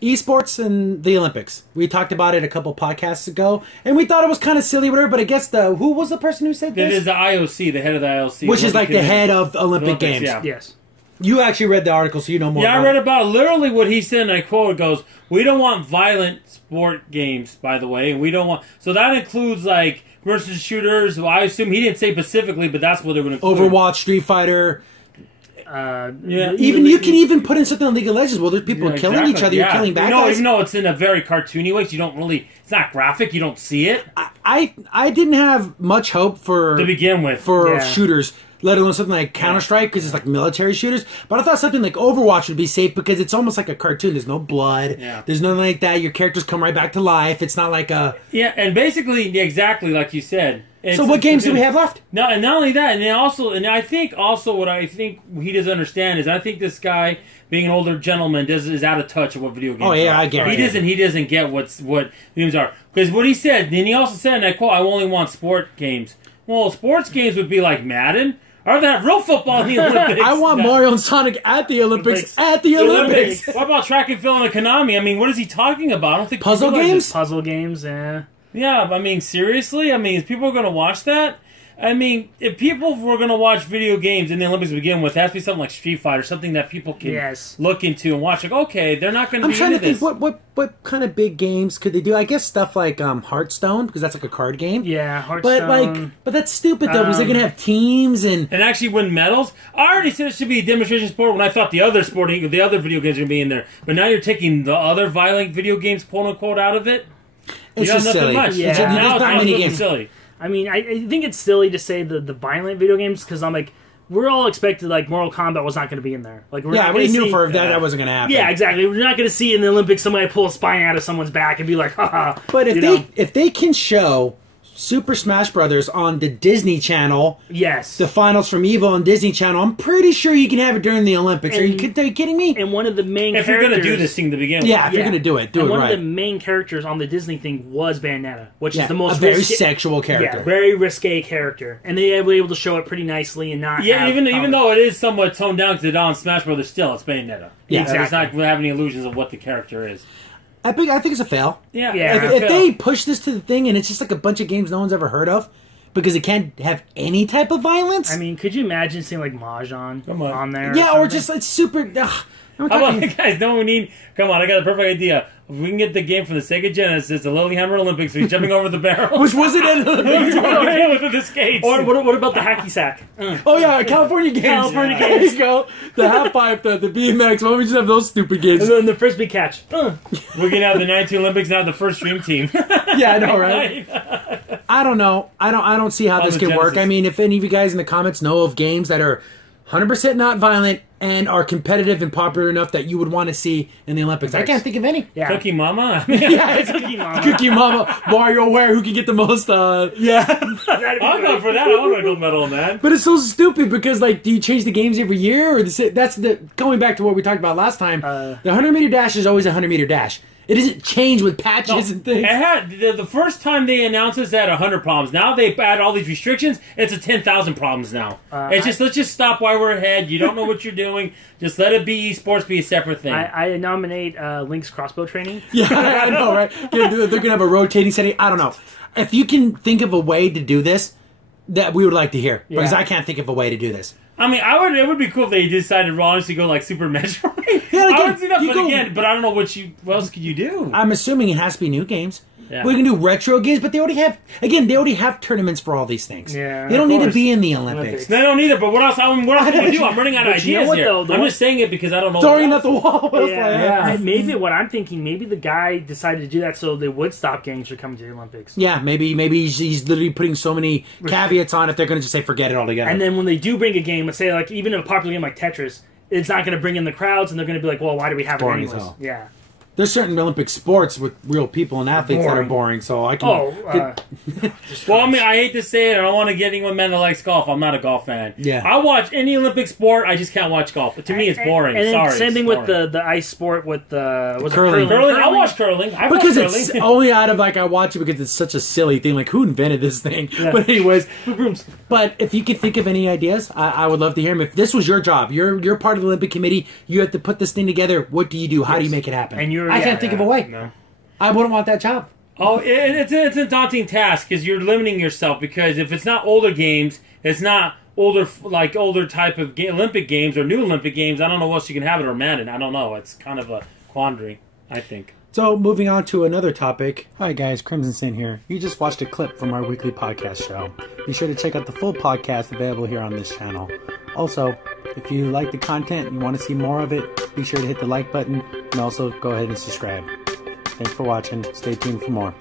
esports and the Olympics. We talked about it a couple podcasts ago, and we thought it was kind of silly, whatever. But I guess who was the person who said this? It is the IOC, the head of the IOC, which is like the head of Olympic Games. Yeah. Yes. You actually read the article, so you know more. Yeah, I read about literally what he said, and I quote, it goes, "We don't want violent sport games, by the way, and we don't want..." So that includes, like, versus shooters. Well, I assume he didn't say specifically, but that's what they're going to include. Overwatch, Street Fighter. Yeah, even you can even put in something on League of Legends where there's people killing each other, you're killing bad guys. Even though it's in a very cartoony way, so you don't really... It's not graphic, you don't see it. I didn't have much hope for... To begin with. For shooters, let alone something like Counter-Strike, because it's like military shooters. But I thought something like Overwatch would be safe because it's almost like a cartoon. There's no blood. Yeah. There's nothing like that. Your characters come right back to life. It's not like a... Yeah, and basically, exactly like you said... So what games do we have left? No, and not only that, and I think also what I think he doesn't understand is I think this guy, being an older gentleman, is out of touch of what video games are. Oh yeah, I get it. He doesn't get what games are. Because what he said, and he also said, and I quote, "I only want sport games." Well, sports games would be like Madden. Or they have real football in the Olympics. I want Mario and Sonic at the Olympics. At the Olympics. What about track and field and Konami? I mean, what is he talking about? I don't think puzzle games. Puzzle games, yeah. Yeah, I mean, seriously? I mean, is people going to watch that? I mean, if people were going to watch video games in the Olympics to begin with, it has to be something like Street Fighter, something that people can look into and watch. Like, okay, they're not going to be into this. I'm trying to think, what kind of big games could they do? I guess stuff like Hearthstone, because that's like a card game. Yeah, Hearthstone. But that's stupid, though, because they're going to have teams and actually win medals. I already said it should be a demonstration sport when I thought the other video games were going to be in there. But now you're taking the other violent video games, quote-unquote, out of it? It's just silly. Much. Yeah. Now it's not many games. Silly. I mean, I think it's silly to say the violent video games because I'm like, we're all expected like Mortal Kombat was not going to be in there. Like, we knew for that wasn't going to happen. Yeah, exactly. We're not going to see in the Olympics somebody pull a spine out of someone's back and be like, haha. But if they can show Super Smash Brothers on the Disney Channel, the finals from EVO on Disney Channel, I'm pretty sure you can have it during the Olympics. Are you kidding me? And one of the main if you're going to do this thing to begin with. Yeah, if you're going to do it, do it right. One of the main characters on the Disney thing was Bayonetta, which is the most very sexual character. Yeah, very risque character. And they were able to show it pretty nicely and not even though it is somewhat toned down to on Smash Brothers, still, it's Bayonetta. Yeah, exactly. It's not having any illusions of what the character is. I think it's a fail. Yeah. If they push this to the thing and it's just like a bunch of games no one's ever heard of, because it can't have any type of violence. I mean, could you imagine seeing like Mahjong on there? Yeah, or just it's super. How about guys? Don't we need? Come on, I got a perfect idea. If we can get the game from the Sega Genesis, the Lilyhammer Olympics, he's jumping over the barrel. Which wasn't in with the skates. Or what about the hacky sack? Oh yeah, California games. California games. There you go. The half pipe, the BMX. Why don't we just have those stupid games? And then the frisbee catch. We're gonna have the 92 Olympics now. The first dream team. Yeah, I know, right? I don't know. I don't see how this can work. I mean, if any of you guys in the comments know of games that are 100% not violent and are competitive and popular enough that you would want to see in the Olympics. I can't think of any. Yeah. Cookie Mama? Yeah, Cookie Mama. Cookie Mama. WarioWare, who can get the most, Yeah. I'll go for that. I want a gold medal on that. But it's so stupid because, like, do you change the games every year? Or that's going back to what we talked about last time. The 100-meter dash is always a 100-meter dash. It doesn't change with patches and things. It had the first time they announced this, they had 100 problems. Now they've added all these restrictions. It's a 10,000 problems now. Let's just stop while we're ahead. You don't know what you're doing. Just let it be esports, be a separate thing. I nominate Link's crossbow training. Yeah, I know, right? They're gonna have a rotating setting. I don't know. If you can think of a way to do this, that we would like to hear, because I can't think of a way to do this. I mean, it would be cool if they decided to honestly go like Super Metroid. Yeah, I would see that, but I don't know what else could you do? I'm assuming it has to be new games. Yeah. We can do retro games, but they already have tournaments for all these things. Yeah, they don't need to be in the Olympics. They don't either, but what else can we do? I'm running out of ideas here. I'm just saying it because I don't know. Throwing at the wall. Maybe what I'm thinking, maybe the guy decided to do that so they would stop games from coming to the Olympics. Yeah, maybe he's literally putting so many caveats on it, they're going to just say forget it altogether. And then when they do bring a game, let's say like even a popular game like Tetris, it's not going to bring in the crowds, and they're going to be like, well, why do we have it anyways? Yeah. There's certain Olympic sports with real people and athletes that are boring, so I can... well, I mean, I hate to say it, I don't want to get anyone mad that likes golf. I'm not a golf fan. Yeah. I watch any Olympic sport, I just can't watch golf. To me, it's boring. And Sorry. Same thing with the ice sport with curling. Curling. I watch curling. Because it's only out of, like, I watch it because it's such a silly thing. Like, who invented this thing? Yeah. But anyways, but if you could think of any ideas, I would love to hear them. If this was your job, you're part of the Olympic Committee, you have to put this thing together, what do you do? How do you make it happen? And you're I can't think of a way. No. I wouldn't want that job. Oh, it's a daunting task because you're limiting yourself. Because if it's not older games, it's not older type of Olympic games or new Olympic games. I don't know what else you can have it or Madden. I don't know. It's kind of a quandary, I think. So, moving on to another topic. Hi guys, Crimson Sin here. You just watched a clip from our weekly podcast show. Be sure to check out the full podcast available here on this channel. Also, if you like the content and you want to see more of it, be sure to hit the like button and also go ahead and subscribe. Thanks for watching. Stay tuned for more.